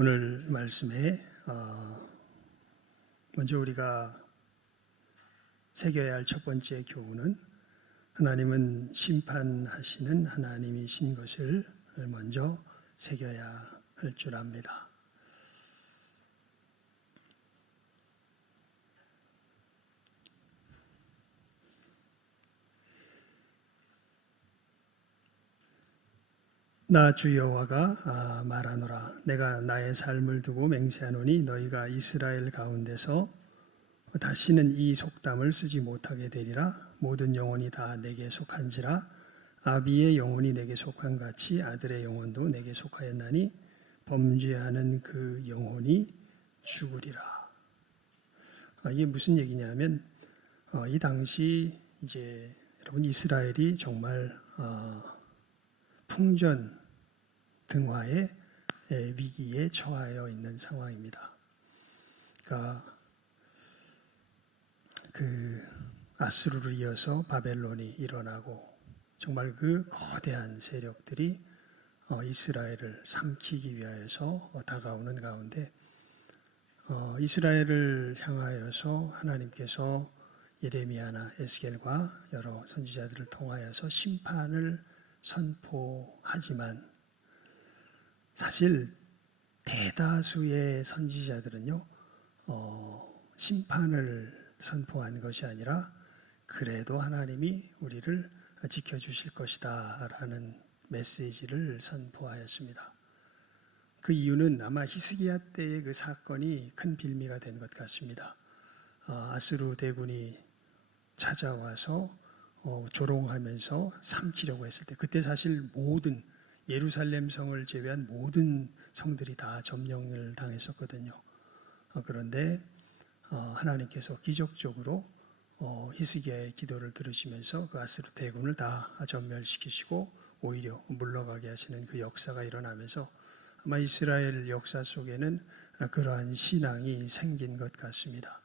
오늘 말씀에 먼저 우리가 새겨야 할 첫 번째 교훈은 하나님은 심판하시는 하나님이신 것을 먼저 새겨야 할 줄 압니다. 나 주 여호와가 말하노라. 내가 나의 삶을 두고 맹세하노니 너희가 이스라엘 가운데서 다시는 이 속담을 쓰지 못하게 되리라. 모든 영혼이 다 내게 속한지라. 아비의 영혼이 내게 속한 같이 아들의 영혼도 내게 속하였나니 범죄하는 그 영혼이 죽으리라. 이게 무슨 얘기냐면 이 당시 이제 여러분 이스라엘이 정말 풍전 등화의 위기에 처하여 있는 상황입니다. 그러니까 그 아수르를 이어서 바벨론이 일어나고 정말 그 거대한 세력들이 이스라엘을 삼키기 위하여서 다가오는 가운데 이스라엘을 향하여서 하나님께서 예레미야나 에스겔과 여러 선지자들을 통하여서 심판을 선포하지만 사실 대다수의 선지자들은요 심판을 선포한 것이 아니라 그래도 하나님이 우리를 지켜주실 것이다 라는 메시지를 선포하였습니다. 그 이유는 아마 히스기야 때의 그 사건이 큰 빌미가 된 것 같습니다. 아수르 대군이 찾아와서 조롱하면서 삼키려고 했을 때 그때 사실 모든 예루살렘 성을 제외한 모든 성들이 다 점령을 당했었거든요. 그런데 하나님께서 기적적으로 히스기야의 기도를 들으시면서 그 아수르 대군을 다 전멸시키시고 오히려 물러가게 하시는 그 역사가 일어나면서 아마 이스라엘 역사 속에는 그러한 신앙이 생긴 것 같습니다.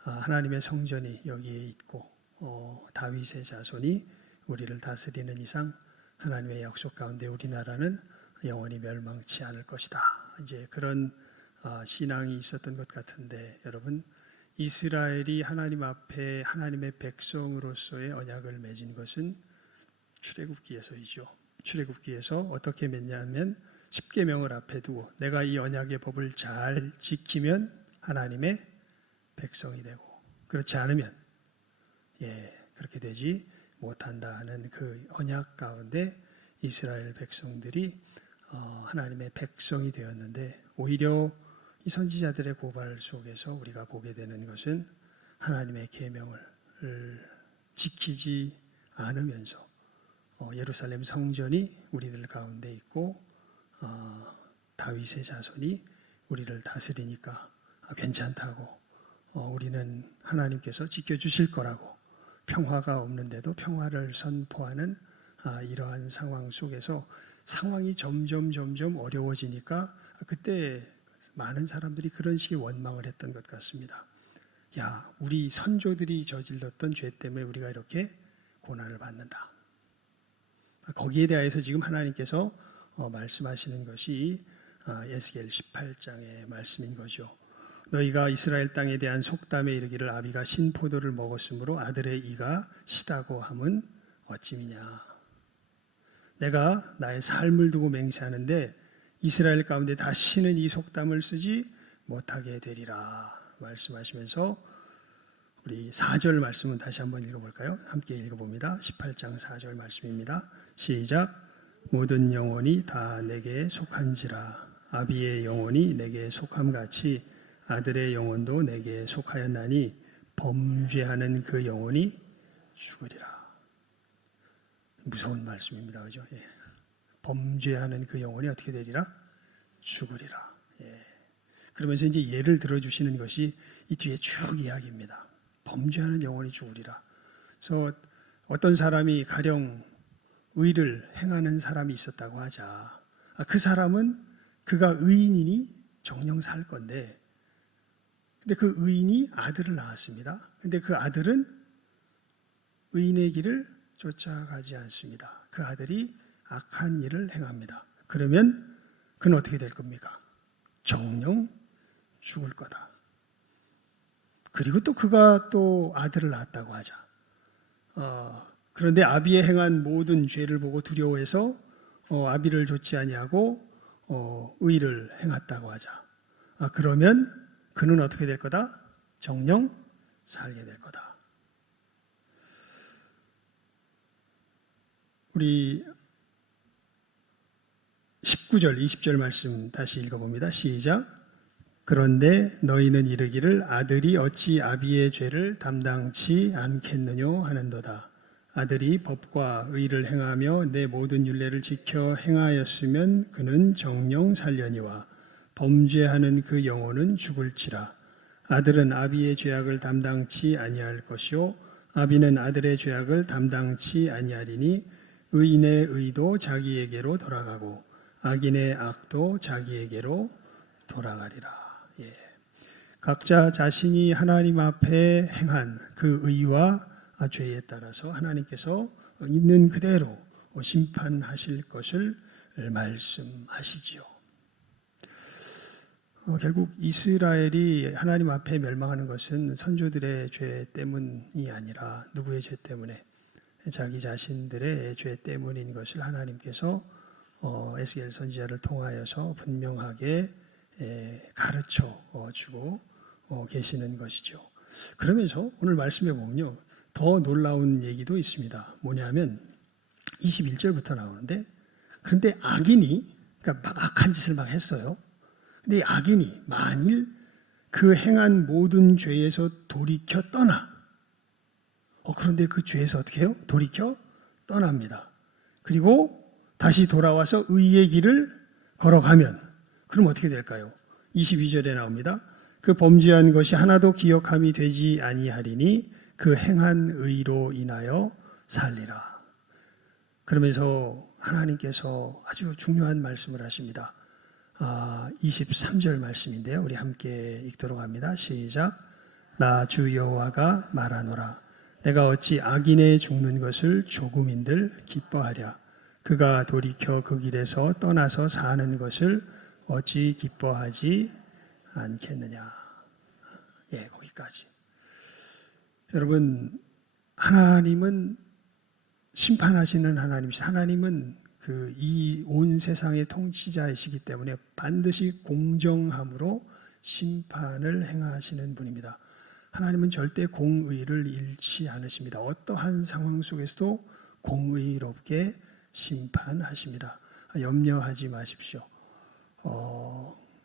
하나님의 성전이 여기에 있고 다윗의 자손이 우리를 다스리는 이상 하나님의 약속 가운데 우리나라는 영원히 멸망치 않을 것이다. 이제 그런 신앙이 있었던 것 같은데 여러분 이스라엘이 하나님 앞에 하나님의 백성으로서의 언약을 맺은 것은 출애굽기에서이죠. 출애굽기에서 어떻게 맺냐면 십계명을 앞에 두고 내가 이 언약의 법을 잘 지키면 하나님의 백성이 되고 그렇지 않으면 그렇게 되지 못한다 하는 그 언약 가운데 이스라엘 백성들이 하나님의 백성이 되었는데 오히려 이 선지자들의 고발 속에서 우리가 보게 되는 것은 하나님의 계명을 지키지 않으면서 예루살렘 성전이 우리들 가운데 있고 다윗의 자손이 우리를 다스리니까 괜찮다고 우리는 하나님께서 지켜주실 거라고 평화가 없는데도 평화를 선포하는 이러한 상황 속에서 상황이 점점 어려워지니까 그때 많은 사람들이 그런 식의 원망을 했던 것 같습니다. 야, 우리 선조들이 저질렀던 죄 때문에 우리가 이렇게 고난을 받는다. 거기에 대해서 지금 하나님께서 말씀하시는 것이 에스겔 18장의 말씀인 거죠. 너희가 이스라엘 땅에 대한 속담에 이르기를 아비가 신포도를 먹었으므로 아들의 이가 시다고 함은 어찌미냐. 내가 나의 삶을 두고 맹세하는데 이스라엘 가운데 다시는 이 속담을 쓰지 못하게 되리라 말씀하시면서 우리 4절 말씀은 다시 한번 읽어볼까요? 함께 읽어봅니다. 18장 4절 말씀입니다. 시작. 모든 영혼이 다 내게 속한지라. 아비의 영혼이 내게 속함같이 아들의 영혼도 내게 속하였나니 범죄하는 그 영혼이 죽으리라. 무서운 말씀입니다. 그죠? 범죄하는 그 영혼이 어떻게 되리라? 죽으리라. 그러면서 이제 예를 들어주시는 것이 이 뒤에 쭉 이야기입니다. 범죄하는 영혼이 죽으리라. 그래서 어떤 사람이 가령 의를 행하는 사람이 있었다고 하자. 그 사람은 그가 의인이니 정령 살 건데 근데 그 의인이 아들을 낳았습니다. 근데 그 아들은 의인의 길을 쫓아가지 않습니다. 그 아들이 악한 일을 행합니다. 그러면 그는 어떻게 될 겁니까? 정령 죽을 거다. 그리고 또 그가 또 아들을 낳았다고 하자. 그런데 아비의 행한 모든 죄를 보고 두려워해서 아비를 좋지 아니하고 의를 행했다고 하자. 그러면 그는 어떻게 될 거다? 정령 살게 될 거다. 우리 19절, 20절 말씀 다시 읽어봅니다. 시작. 그런데 너희는 이르기를 아들이 어찌 아비의 죄를 담당치 않겠느뇨 하는도다. 아들이 법과 의를 행하며 내 모든 율례를 지켜 행하였으면 그는 정령 살려니와 범죄하는 그 영혼은 죽을지라. 아들은 아비의 죄악을 담당치 아니할 것이요 아비는 아들의 죄악을 담당치 아니하리니 의인의 의도 자기에게로 돌아가고 악인의 악도 자기에게로 돌아가리라. 예. 각자 자신이 하나님 앞에 행한 그 의와 죄에 따라서 하나님께서 있는 그대로 심판하실 것을 말씀하시지요. 결국 이스라엘이 하나님 앞에 멸망하는 것은 선조들의 죄 때문이 아니라 누구의 죄 때문에? 자기 자신들의 죄 때문인 것을 하나님께서 에스겔 선지자를 통하여서 분명하게 가르쳐 주고 계시는 것이죠. 그러면서 오늘 말씀에 보면요, 더 놀라운 얘기도 있습니다. 뭐냐면 21절부터 나오는데, 그런데 악인이, 그러니까 막 악한 짓을 막 했어요. 근데 이 악인이 만일 그 행한 모든 죄에서 돌이켜 떠나, 그런데 그 죄에서 어떻게 해요? 돌이켜 떠납니다. 그리고 다시 돌아와서 의의 길을 걸어가면, 그럼 어떻게 될까요? 22절에 나옵니다. 그 범죄한 것이 하나도 기억함이 되지 아니하리니 그 행한 의로 인하여 살리라. 그러면서 하나님께서 아주 중요한 말씀을 하십니다. 23절 말씀인데요. 우리 함께 읽도록 합니다. 시작. 나 주 여호와가 말하노라. 내가 어찌 악인의 죽는 것을 조금인들 기뻐하랴. 그가 돌이켜 그 길에서 떠나서 사는 것을 어찌 기뻐하지 않겠느냐. 예, 거기까지. 여러분, 하나님은 심판하시는 하나님이시죠. 하나님은 이 온 세상의 통치자이시기 때문에 반드시 공정함으로 심판을 행하시는 분입니다. 하나님은 절대 공의를 잃지 않으십니다. 어떠한 상황 속에서도 공의롭게 심판하십니다. 염려하지 마십시오.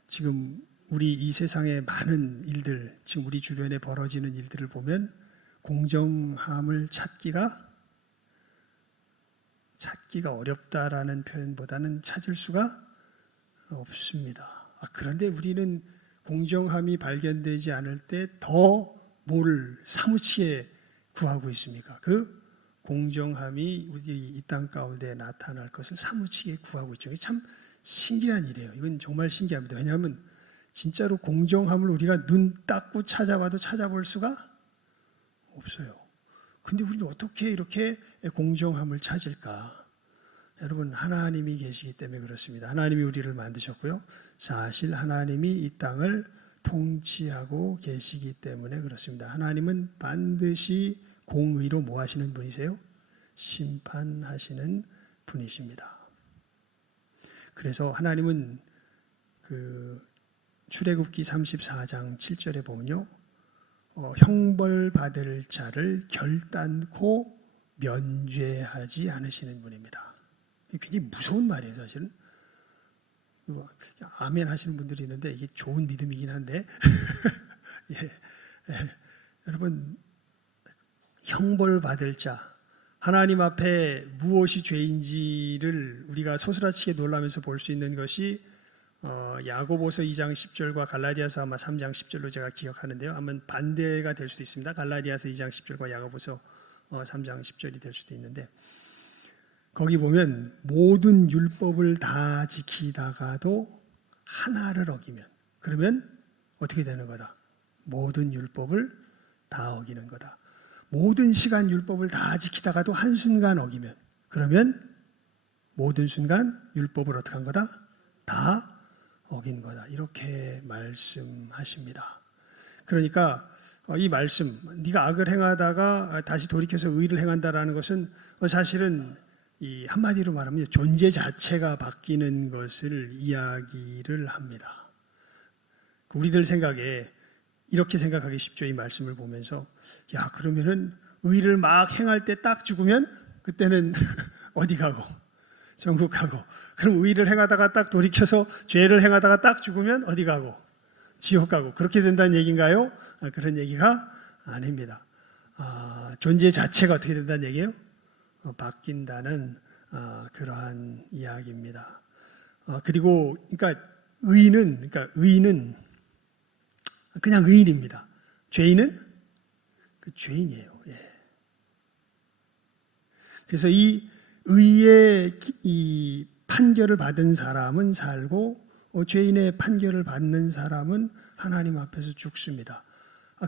지금 우리 이 세상의 많은 일들, 지금 우리 주변에 벌어지는 일들을 보면 공정함을 찾기가 어렵다라는 표현보다는 찾을 수가 없습니다. 그런데 우리는 공정함이 발견되지 않을 때 더 뭘 사무치게 구하고 있습니까? 그 공정함이 우리 이 땅 가운데 나타날 것을 사무치게 구하고 있죠. 참 신기한 일이에요. 이건 정말 신기합니다. 왜냐하면 진짜로 공정함을 우리가 눈 닦고 찾아봐도 찾아볼 수가 없어요. 근데 우리는 어떻게 이렇게 공정함을 찾을까? 여러분, 하나님이 계시기 때문에 그렇습니다. 하나님이 우리를 만드셨고요. 사실 하나님이 이 땅을 통치하고 계시기 때문에 그렇습니다. 하나님은 반드시 공의로 뭐 하시는 분이세요? 심판하시는 분이십니다. 그래서 하나님은 출애굽기 34장 7절에 보면요, 형벌받을 자를 결단코 면죄하지 않으시는 분입니다. 굉장히 무서운 말이에요, 사실은. 아멘 하시는 분들이 있는데 이게 좋은 믿음이긴 한데 예. 여러분, 형벌받을 자, 하나님 앞에 무엇이 죄인지를 우리가 소스라치게 놀라면서 볼 수 있는 것이 야고보서 2장 10절과 갈라디아서 아마 3장 10절로 제가 기억하는데요. 아마 반대가 될 수도 있습니다. 갈라디아서 2장 10절과 야고보서 3장 10절이 될 수도 있는데, 거기 보면 모든 율법을 다 지키다가도 하나를 어기면, 그러면 어떻게 되는 거다? 모든 율법을 다 어기는 거다. 모든 시간 율법을 다 지키다가도 한순간 어기면, 그러면 모든 순간 율법을 어떻게 한 거다? 다 어긴 거다. 이렇게 말씀하십니다. 그러니까 이 말씀, 네가 악을 행하다가 다시 돌이켜서 의를 행한다라는 것은 사실은 이 한마디로 말하면 존재 자체가 바뀌는 것을 이야기를 합니다. 우리들 생각에 이렇게 생각하기 쉽죠. 이 말씀을 보면서 야, 그러면은 의를 막 행할 때 딱 죽으면 그때는 어디 가고 천국 가고, 그럼 의를 행하다가 딱 돌이켜서 죄를 행하다가 딱 죽으면 어디 가고 지옥 가고, 그렇게 된다는 얘기인가요? 그런 얘기가 아닙니다. 존재 자체가 어떻게 된다는 얘기예요? 바뀐다는 그러한 이야기입니다. 그리고 그러니까 의인은 그냥 의인입니다. 죄인은 그 죄인이에요. 예. 그래서 이 의의 이 판결을 받은 사람은 살고 죄인의 판결을 받는 사람은 하나님 앞에서 죽습니다.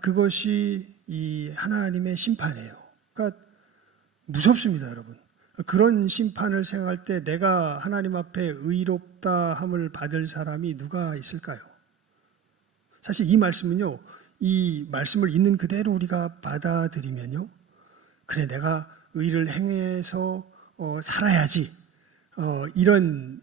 그것이 이 하나님의 심판이에요. 그러니까 무섭습니다, 여러분. 그런 심판을 생각할 때 내가 하나님 앞에 의롭다 함을 받을 사람이 누가 있을까요? 사실 이 말씀은요, 이 말씀을 있는 그대로 우리가 받아들이면요, 그래 내가 의를 행해서 살아야지, 이런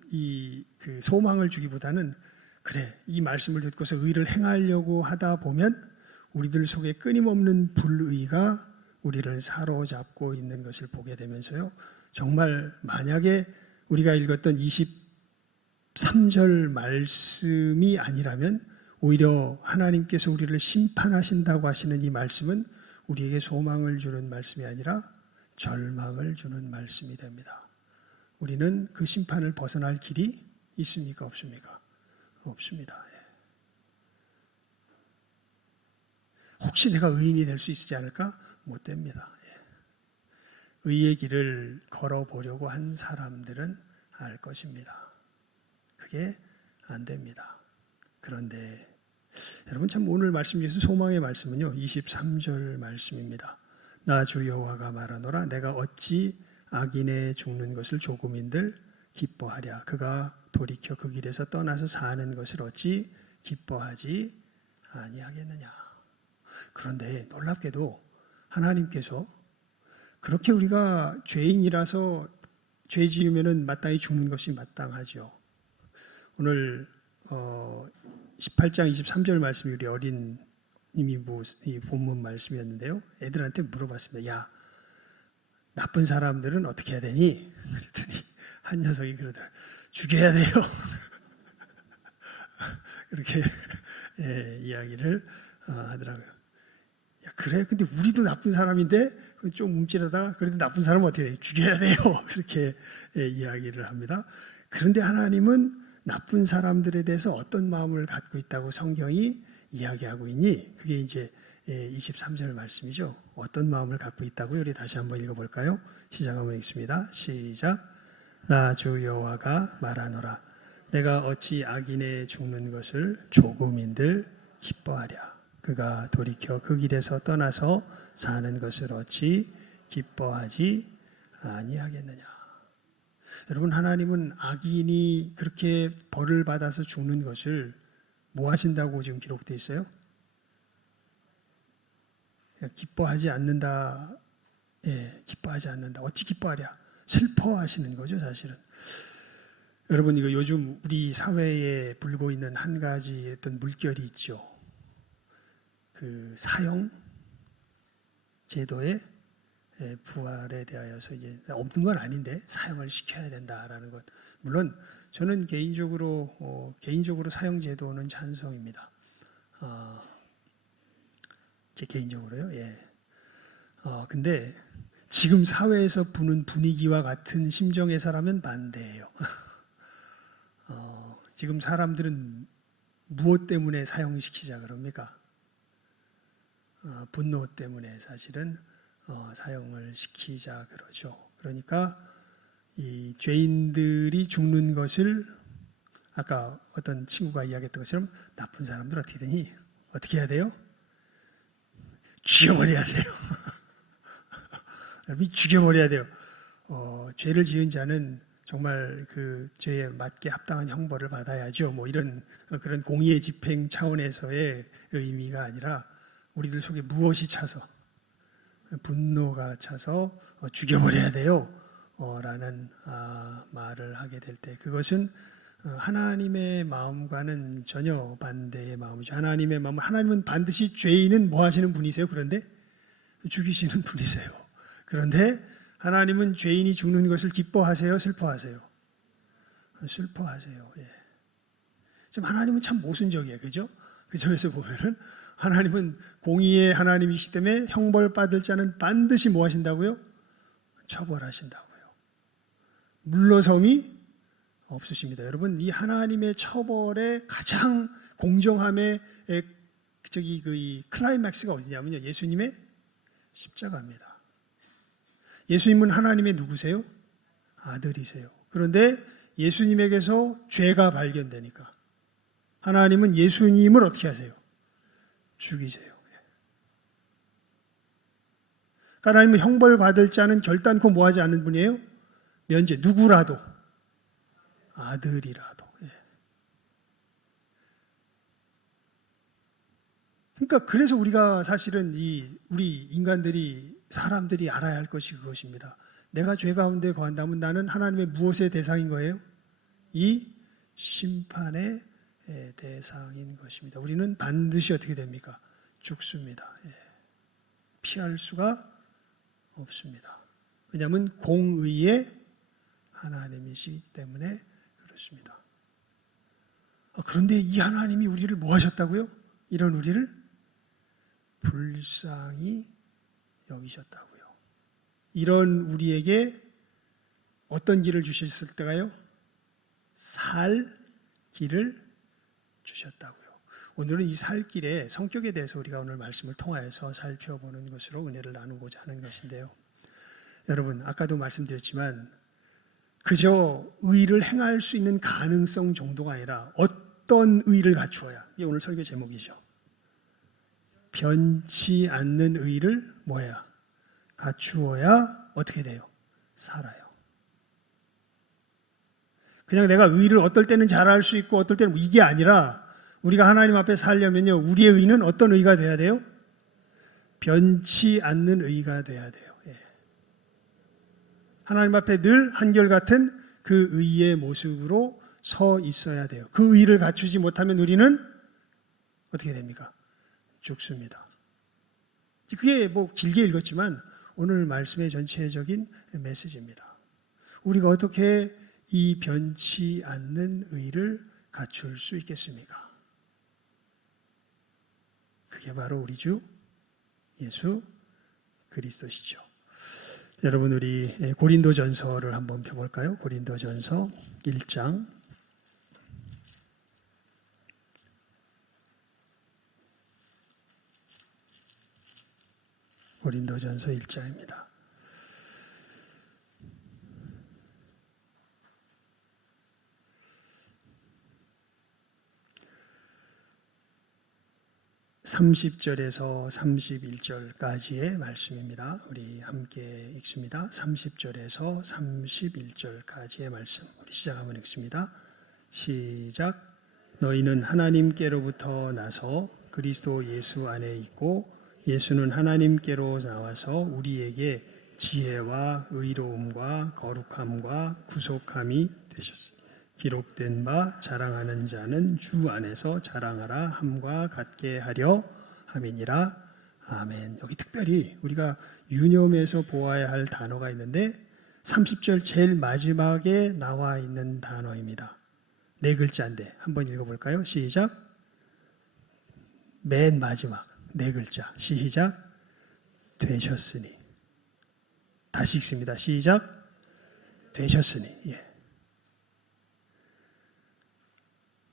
그 소망을 주기보다는 그래 이 말씀을 듣고서 의를 행하려고 하다 보면 우리들 속에 끊임없는 불의가 우리를 사로잡고 있는 것을 보게 되면서요, 정말 만약에 우리가 읽었던 23절 말씀이 아니라면 오히려 하나님께서 우리를 심판하신다고 하시는 이 말씀은 우리에게 소망을 주는 말씀이 아니라 절망을 주는 말씀이 됩니다. 우리는 그 심판을 벗어날 길이 있습니까? 없습니까? 없습니다. 혹시 내가 의인이 될 수 있지 않을까? 못 됩니다. 의의 길을 걸어보려고 한 사람들은 알 것입니다. 그게 안 됩니다. 그런데 여러분, 참 오늘 말씀 중에서 소망의 말씀은요, 23절 말씀입니다. 나 주 여호와가 말하노라. 내가 어찌 악인의 죽는 것을 조금인들 기뻐하랴. 그가 돌이켜 그 길에서 떠나서 사는 것을 어찌 기뻐하지 아니하겠느냐. 그런데 놀랍게도 하나님께서 그렇게 우리가 죄인이라서 죄 지으면은 마땅히 죽는 것이 마땅하죠. 오늘 18장 23절 말씀이 우리 어린 이미 이 본문 말씀이었는데요. 애들한테 물어봤습니다. 야, 나쁜 사람들은 어떻게 해야 되니? 그랬더니 한 녀석이 그러더라. 죽여야 돼요. 그렇게 이야기를 하더라고요. 야, 그래? 근데 우리도 나쁜 사람인데 좀 움찔하다가 그래도 나쁜 사람은 어떻게 해? 죽여야 돼요. 그렇게 이야기를 합니다. 그런데 하나님은 나쁜 사람들에 대해서 어떤 마음을 갖고 있다고 성경이 이야기하고 있니? 그게 이제 23절 말씀이죠. 어떤 마음을 갖고 있다고요? 우리 다시 한번 읽어볼까요? 시작 한번 읽습니다. 시작. 나 주 여호와가 말하노라. 내가 어찌 악인의 죽는 것을 조금인들 기뻐하랴. 그가 돌이켜 그 길에서 떠나서 사는 것을 어찌 기뻐하지 아니하겠느냐. 여러분, 하나님은 악인이 그렇게 벌을 받아서 죽는 것을 뭐 하신다고 지금 기록되어 있어요? 기뻐하지 않는다. 기뻐하지 않는다. 어찌 기뻐하랴? 슬퍼하시는 거죠, 사실은. 여러분, 이거 요즘 우리 사회에 불고 있는 한 가지 어떤 물결이 있죠. 그 사형 제도의 부활에 대하여서 이제 없는 건 아닌데 사형을 시켜야 된다라는 것. 물론 저는 개인적으로 사형 제도는 찬성입니다. 제 개인적으로요. 근데 지금 사회에서 부는 분위기와 같은 심정의 사람은 반대예요. 지금 사람들은 무엇 때문에 사형시키자 그럽니까? 분노 때문에 사실은 사형을 시키자 그러죠. 그러니까 이 죄인들이 죽는 것을 아까 어떤 친구가 이야기했던 것처럼 나쁜 사람들 어떻게 되니? 어떻게 해야 돼요? 죽여버려야 돼요. 여러분, 죽여버려야 돼요. 죄를 지은 자는 정말 그 죄에 맞게 합당한 형벌을 받아야죠. 뭐 이런 그런 공의의 집행 차원에서의 의미가 아니라 우리들 속에 무엇이 차서 분노가 차서 죽여버려야 돼요. 라는 말을 하게 될 때 그것은 하나님의 마음과는 전혀 반대의 마음이죠. 하나님의 마음, 하나님은 반드시 죄인은 뭐 하시는 분이세요? 그런데 죽이시는 분이세요. 그런데 하나님은 죄인이 죽는 것을 기뻐하세요? 슬퍼하세요? 슬퍼하세요. 예. 지금 하나님은 참 모순적이에요. 그죠? 그 점에서 보면은 하나님은 공의의 하나님이시기 때문에 형벌 받을 자는 반드시 뭐 하신다고요? 처벌하신다고요. 물러섬이 없으십니다. 여러분, 이 하나님의 처벌의 가장 공정함의 이 클라이맥스가 어디냐면요. 예수님의 십자가입니다. 예수님은 하나님의 누구세요? 아들이세요. 그런데 예수님에게서 죄가 발견되니까 하나님은 예수님을 어떻게 하세요? 죽이세요. 하나님은 형벌 받을 자는 결단코 뭐 하지 않는 분이에요? 면제, 누구라도, 아들이라도. 그러니까 그래서 우리가 사실은 우리 인간들이 사람들이 알아야 할 것이 그것입니다. 내가 죄 가운데 거한다면 나는 하나님의 무엇의 대상인 거예요? 이 심판의 대상인 것입니다. 우리는 반드시 어떻게 됩니까? 죽습니다. 피할 수가 없습니다. 왜냐하면 공의의 하나님이시기 때문에 그렇습니다. 그런데 이 하나님이 우리를 뭐 하셨다고요? 이런 우리를 불쌍히 여기셨다고요. 이런 우리에게 어떤 길을 주셨을 때가요? 살 길을 주셨다고요. 오늘은 이 살 길의 성격에 대해서 우리가 오늘 말씀을 통하여서 살펴보는 것으로 은혜를 나누고자 하는 것인데요. 여러분, 아까도 말씀드렸지만 그저 의를 행할 수 있는 가능성 정도가 아니라 어떤 의를 갖추어야, 이게 오늘 설교 제목이죠. 변치 않는 의를 뭐야? 갖추어야 어떻게 돼요? 살아요. 그냥 내가 의를 어떨 때는 잘할 수 있고 어떨 때는 이게 아니라 우리가 하나님 앞에 살려면요, 우리의 의는 어떤 의가 돼야 돼요? 변치 않는 의가 돼야 돼요. 하나님 앞에 늘 한결같은 그 의의 모습으로 서 있어야 돼요. 그 의를 갖추지 못하면 우리는 어떻게 됩니까? 죽습니다. 그게 뭐 길게 읽었지만 오늘 말씀의 전체적인 메시지입니다. 우리가 어떻게 이 변치 않는 의를 갖출 수 있겠습니까? 그게 바로 우리 주 예수 그리스도시죠. 여러분, 우리 고린도전서를 한번 펴볼까요? 고린도전서 1장. 고린도전서 1장입니다. (30절에서) (31절까지의) 말씀입니다. 우리 함께 읽습니다. (30절에서) (31절까지의) 말씀. 우리 시작 한번 읽습니다. 시작. 너희는 하나님께로부터 나서 그리스도 예수 안에 있고 예수는 하나님께로 나와서 우리에게 지혜와 의로움과 거룩함과 구속함이 되셨습니다. 기록된 바 자랑하는 자는 주 안에서 자랑하라 함과 같게 하려 함이니라. 아멘. 여기 특별히 우리가 유념해서 보아야 할 단어가 있는데 30절 제일 마지막에 나와 있는 단어입니다. 네 글자인데 한번 읽어볼까요? 시작. 맨 마지막 네 글자. 시작. 되셨으니. 다시 읽습니다. 시작. 되셨으니.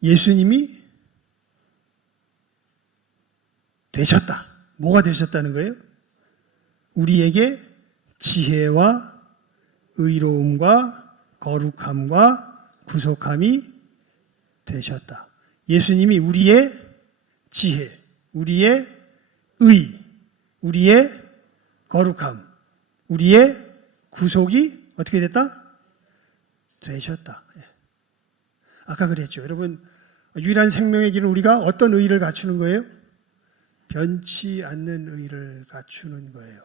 예수님이 되셨다. 뭐가 되셨다는 거예요? 우리에게 지혜와 의로움과 거룩함과 구속함이 되셨다. 예수님이 우리의 지혜, 우리의 의, 우리의 거룩함, 우리의 구속이 어떻게 됐다? 되셨다. 아까 그랬죠. 여러분, 유일한 생명의 길은 우리가 어떤 의의를 갖추는 거예요? 변치 않는 의의를 갖추는 거예요.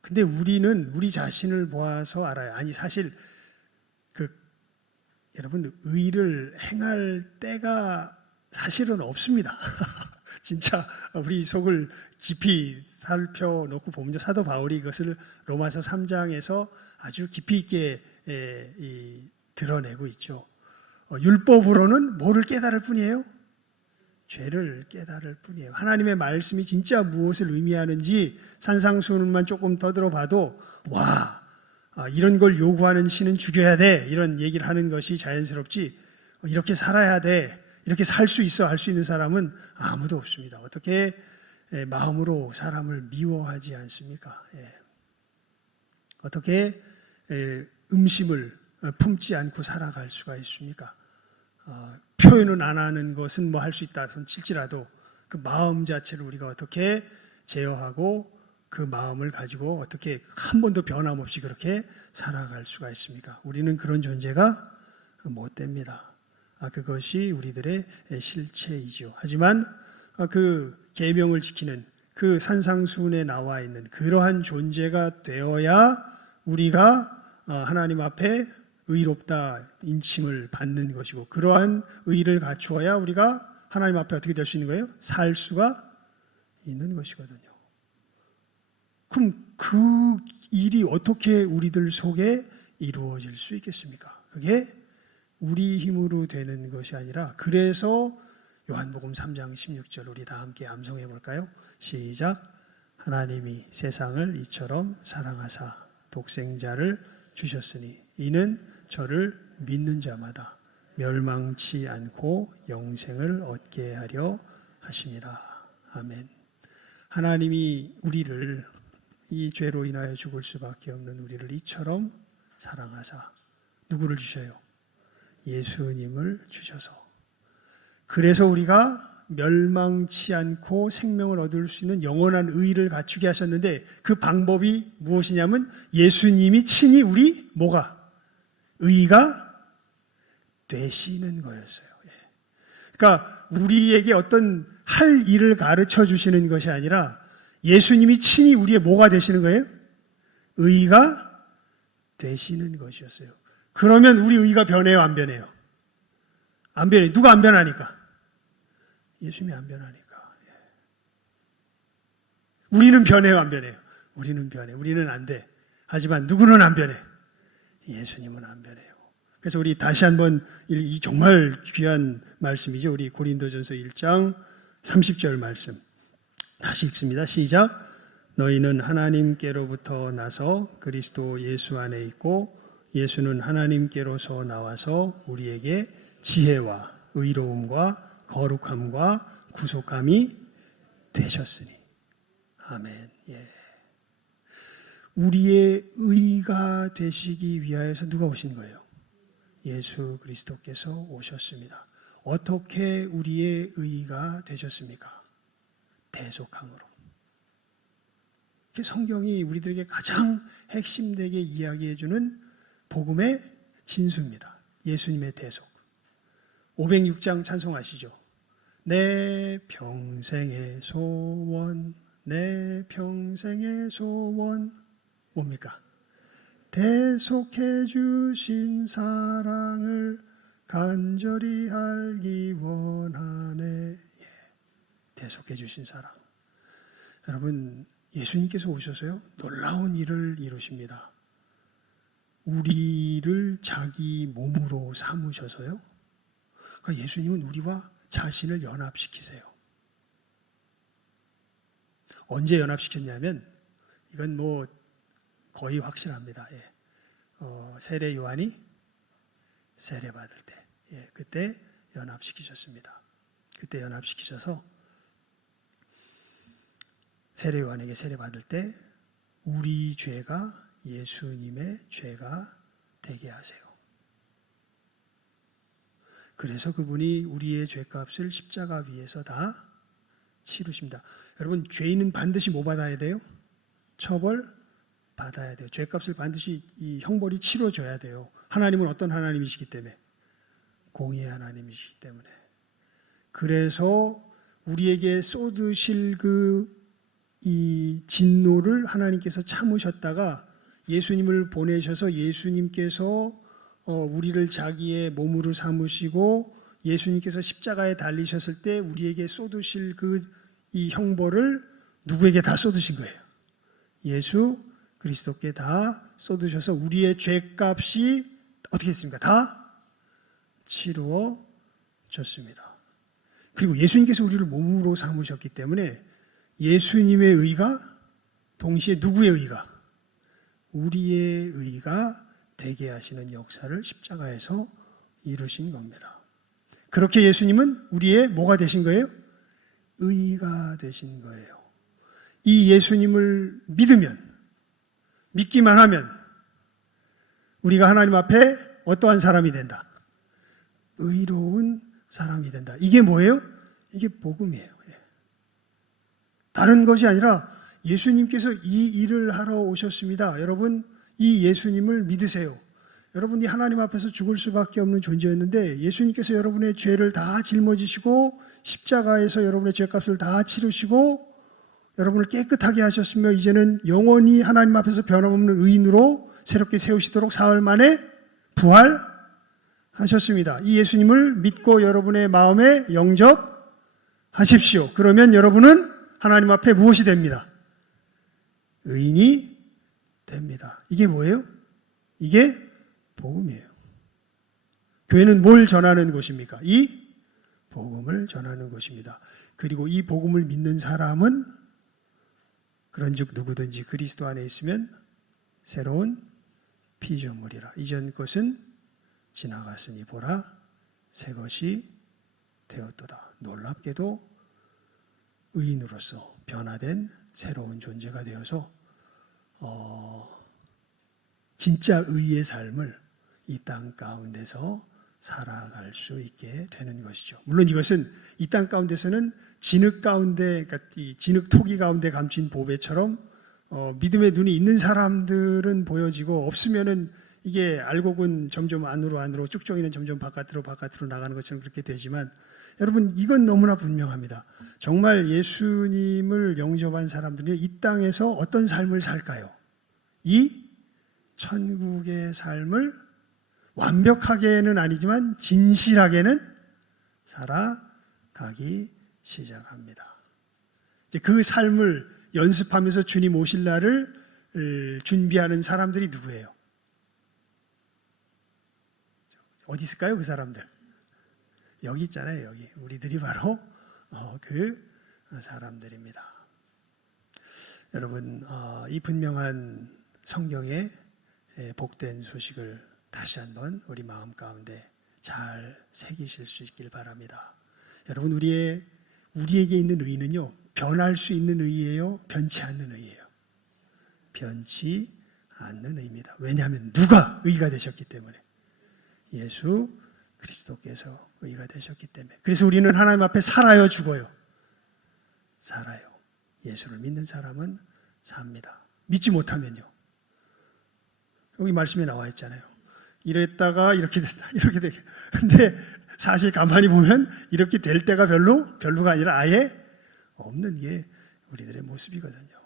근데 우리는 우리 자신을 보아서 알아요. 아니, 사실 여러분, 의의를 행할 때가 사실은 없습니다. 진짜 우리 속을 깊이 살펴놓고 보면 사도 바울이 이것을 로마서 3장에서 아주 깊이 있게 드러내고 있죠. 율법으로는 뭐를 깨달을 뿐이에요? 죄를 깨달을 뿐이에요. 하나님의 말씀이 진짜 무엇을 의미하는지 산상수훈만 조금 더 들어봐도 이런 걸 요구하는 신은 죽여야 돼, 이런 얘기를 하는 것이 자연스럽지, 이렇게 살아야 돼, 이렇게 살 수 있어 할 수 있는 사람은 아무도 없습니다. 어떻게 마음으로 사람을 미워하지 않습니까? 어떻게 음심을 품지 않고 살아갈 수가 있습니까? 표현은 안 하는 것은 뭐 할 수 있다 칠지라도 그 마음 자체를 우리가 어떻게 제어하고 그 마음을 가지고 어떻게 한 번도 변함없이 그렇게 살아갈 수가 있습니까? 우리는 그런 존재가 못 됩니다. 그것이 우리들의 실체이죠. 하지만 그 계명을 지키는 그 산상수훈에 나와 있는 그러한 존재가 되어야 우리가 하나님 앞에 의롭다 인칭을 받는 것이고, 그러한 의의를 갖추어야 우리가 하나님 앞에 어떻게 될 수 있는 거예요? 살 수가 있는 것이거든요. 그럼 그 일이 어떻게 우리들 속에 이루어질 수 있겠습니까? 그게 우리 힘으로 되는 것이 아니라, 그래서 요한복음 3장 16절 우리 다 함께 암송해 볼까요? 시작. 하나님이 세상을 이처럼 사랑하사 독생자를 주셨으니 이는 저를 믿는 자마다 멸망치 않고 영생을 얻게 하려 하심이라. 아멘. 하나님이 우리를, 이 죄로 인하여 죽을 수밖에 없는 우리를 이처럼 사랑하사 누구를 주셔요? 예수님을 주셔서, 그래서 우리가 멸망치 않고 생명을 얻을 수 있는 영원한 의의를 갖추게 하셨는데, 그 방법이 무엇이냐면 예수님이 친히 우리 의의가 되시는 거였어요. 그러니까 우리에게 어떤 할 일을 가르쳐 주시는 것이 아니라 예수님이 친히 우리의 뭐가 되시는 거예요? 의의가 되시는 것이었어요. 그러면 우리 의의가 변해요, 안 변해요? 안 변해요. 누가 안 변하니까? 예수님이 안 변하니까. 우리는 변해요, 안 변해요? 우리는 변해. 우리는 안 돼. 하지만 누구는 안 변해? 예수님은 안 변해요. 그래서 우리 다시 한번, 이 정말 귀한 말씀이죠. 우리 고린도전서 1장 30절 말씀 다시 읽습니다. 시작. 너희는 하나님께로부터 나서 그리스도 예수 안에 있고 예수는 하나님께로서 나와서 우리에게 지혜와 의로움과 거룩함과 구속함이 되셨으니. 아멘. 우리의 의가 되시기 위하여서 누가 오신 거예요? 예수 그리스도께서 오셨습니다. 어떻게 우리의 의가 되셨습니까? 대속함으로. 성경이 우리들에게 가장 핵심되게 이야기해주는 복음의 진수입니다. 예수님의 대속. 506장 찬송하시죠. 내 평생의 소원, 내 평생의 소원. 뭡니까? 대속해 주신 사랑을 간절히 알기 원하네. 대속해 주신 사랑. 여러분, 예수님께서 오셔서요, 놀라운 일을 이루십니다. 우리를 자기 몸으로 삼으셔서요, 그러니까 예수님은 우리와 자신을 연합시키세요. 언제 연합시켰냐면, 이건 뭐 거의 확실합니다. 세례 요한이 세례 받을 때, 그때 연합시키셨습니다. 그때 연합시키셔서 세례 요한에게 세례 받을 때 우리 죄가 예수님의 죄가 되게 하세요. 그래서 그분이 우리의 죄값을 십자가 위에서 다 치르십니다. 여러분, 죄인은 반드시 뭐 받아야 돼요? 처벌 받아야 돼요. 죄값을 반드시 이 형벌이 치러져야 돼요. 하나님은 어떤 하나님이시기 때문에? 공의의 하나님이시기 때문에. 그래서 우리에게 쏟으실 이 진노를 하나님께서 참으셨다가 예수님을 보내셔서 예수님께서 우리를 자기의 몸으로 삼으시고 예수님께서 십자가에 달리셨을 때 우리에게 쏟으실 이 형벌을 누구에게 다 쏟으신 거예요? 예수 그리스도께 다 쏟으셔서 우리의 죄값이 어떻게 했습니까? 다 치루어졌습니다. 그리고 예수님께서 우리를 몸으로 삼으셨기 때문에 예수님의 의가 동시에 누구의 의가? 우리의 의가 되게 하시는 역사를 십자가에서 이루신 겁니다. 그렇게 예수님은 우리의 뭐가 되신 거예요? 의가 되신 거예요. 이 예수님을 믿기만 하면 우리가 하나님 앞에 어떠한 사람이 된다? 의로운 사람이 된다. 이게 뭐예요? 이게 복음이에요. 다른 것이 아니라 예수님께서 이 일을 하러 오셨습니다. 여러분, 이 예수님을 믿으세요. 여러분이 하나님 앞에서 죽을 수밖에 없는 존재였는데 예수님께서 여러분의 죄를 다 짊어지시고 십자가에서 여러분의 죄값을 다 치르시고 여러분을 깨끗하게 하셨으며 이제는 영원히 하나님 앞에서 변함없는 의인으로 새롭게 세우시도록 사흘 만에 부활하셨습니다. 이 예수님을 믿고 여러분의 마음에 영접하십시오. 그러면 여러분은 하나님 앞에 무엇이 됩니다? 의인이 됩니다. 이게 뭐예요? 이게 복음이에요. 교회는 뭘 전하는 곳입니까? 이 복음을 전하는 곳입니다. 그리고 이 복음을 믿는 사람은 그런즉 누구든지 그리스도 안에 있으면 새로운 피조물이라. 이전 것은 지나갔으니 보라 새 것이 되었도다. 놀랍게도 의인으로서 변화된 새로운 존재가 되어서 진짜 의의 삶을 이 땅 가운데서 살아갈 수 있게 되는 것이죠. 물론 이것은 이 땅 가운데서는 진흙 가운데, 그러니까 이 진흙 토기 가운데 감춘 보배처럼 믿음의 눈이 있는 사람들은 보여지고 없으면은 이게 알곡은 점점 안으로 쭉정이는 점점 바깥으로 나가는 것처럼 그렇게 되지만 여러분 이건 너무나 분명합니다. 정말 예수님을 영접한 사람들이 이 땅에서 어떤 삶을 살까요? 이 천국의 삶을 완벽하게는 아니지만 진실하게는 살아가기 시작합니다. 이제 그 삶을 연습하면서 주님 오실 날을 준비하는 사람들이 누구예요? 어디 있을까요? 그 사람들. 여기 있잖아요. 여기. 우리들이 바로 그 사람들입니다. 여러분, 이 분명한 성경의 복된 소식을 다시 한번 우리 마음 가운데 잘 새기실 수 있길 바랍니다. 여러분, 우리에게 있는 의는요, 변할 수 있는 의예요? 변치 않는 의예요? 변치 않는 의입니다. 왜냐하면 누가 의가 되셨기 때문에. 예수 그리스도께서 의가 되셨기 때문에. 그래서 우리는 하나님 앞에 살아요, 죽어요? 살아요. 예수를 믿는 사람은 삽니다. 믿지 못하면요. 여기 말씀에 나와 있잖아요. 이랬다가 이렇게 됐다. 이렇게 되게. 근데 사실 가만히 보면 이렇게 될 때가 별로가 아니라 아예 없는 게 우리들의 모습이거든요.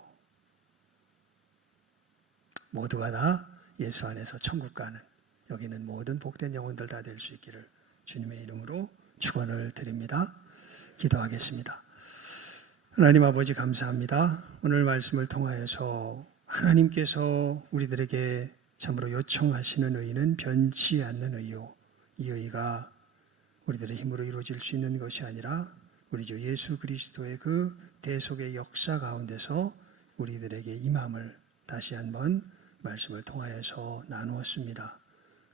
모두가 다 예수 안에서 천국 가는 여기는 모든 복된 영혼들 다 될 수 있기를 주님의 이름으로 축원을 드립니다. 기도하겠습니다. 하나님 아버지 감사합니다. 오늘 말씀을 통하여서 하나님께서 우리들에게 참으로 요청하시는 의는 변치 않는 의요. 이 의가 우리들의 힘으로 이루어질 수 있는 것이 아니라 우리 주 예수 그리스도의 그 대속의 역사 가운데서 우리들에게 임함을 다시 한번 말씀을 통하여서 나누었습니다.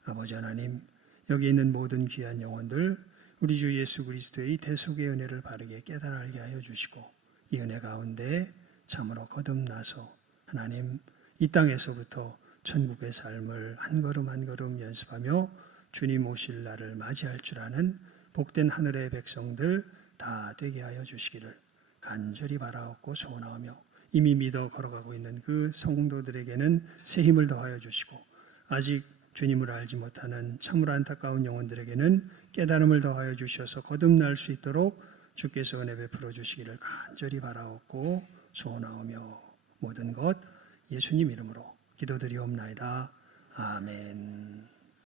아버지 하나님, 여기 있는 모든 귀한 영혼들 우리 주 예수 그리스도의 대속의 은혜를 바르게 깨달게 하여 주시고 이 은혜 가운데 참으로 거듭나서 하나님 이 땅에서부터 천국의 삶을 한 걸음 한 걸음 연습하며 주님 오실 날을 맞이할 줄 아는 복된 하늘의 백성들 다 되게 하여 주시기를 간절히 바라옵고 소원하며 이미 믿어 걸어가고 있는 그 성도들에게는 새 힘을 더하여 주시고 아직 주님을 알지 못하는 참으로 안타까운 영혼들에게는 깨달음을 더하여 주셔서 거듭날 수 있도록 주께서 은혜 베풀어 주시기를 간절히 바라옵고 소원하오며 모든 것 예수님 이름으로 기도드리옵나이다. 아멘.